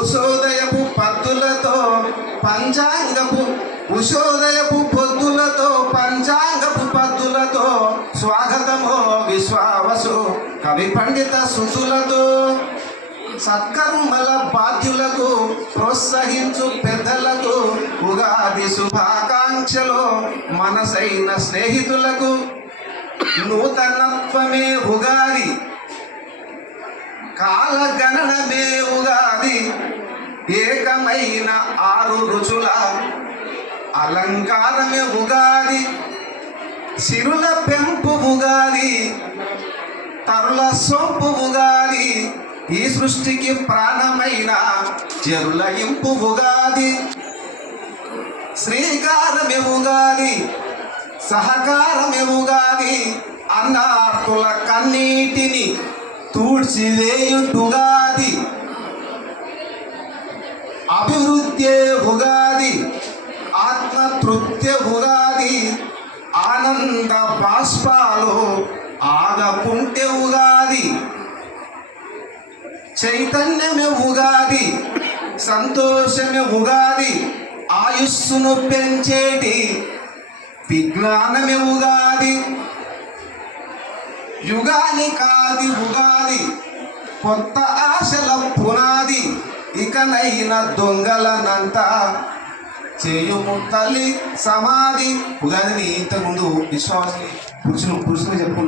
ఉషోదయపు పద్దులతో పంచాంగపు ఉషోదయపు పొద్దులతో పంచాంగపు పద్దులతో స్వాగతమో విశ్వావసు కవి పండిత సుతులతో సత్కర్మల బాధ్యులకు ప్రోత్సహించు పెద్దలకు ఉగాది శుభాకాంక్షలు మనసైన స్నేహితులకు నూతనత్వమే ఉగాది కాలగణనమే ఉగాది ఏకమైన 6 రుచుల అలంకారమే ఉగాది సిరుల పెంపు ఉగాది తరుల సొంపు ఉగాది ఈ సృష్టికి ప్రాణమైన చెరుల ఇంపు ఉగాది శ్రీకారమే ఉగాది సహకారమే ఉగాది అన్నార్తుల కన్నీటిని తూడ్చివేయుటుగాది అభివృద్ధి ఉగాది ఆత్మతృప్తి ఉగాది ఆనంద బాష్పాలు ఆగకుంటే ఉగాది చైతన్యమే ఉగాది సంతోషమే ఉగాది ఆయుస్సును పెంచేటి విజ్ఞానమే ఉగాది యుగానికాది ఉగాది కొత్త ఆశల పునాది ఇకనైన దొంగలనంతా చేయుము తల్లి సమాధి ఉగాదిని ఇంతకుముందు విశ్వాసి పురుషులు చెప్పుకున్నారు.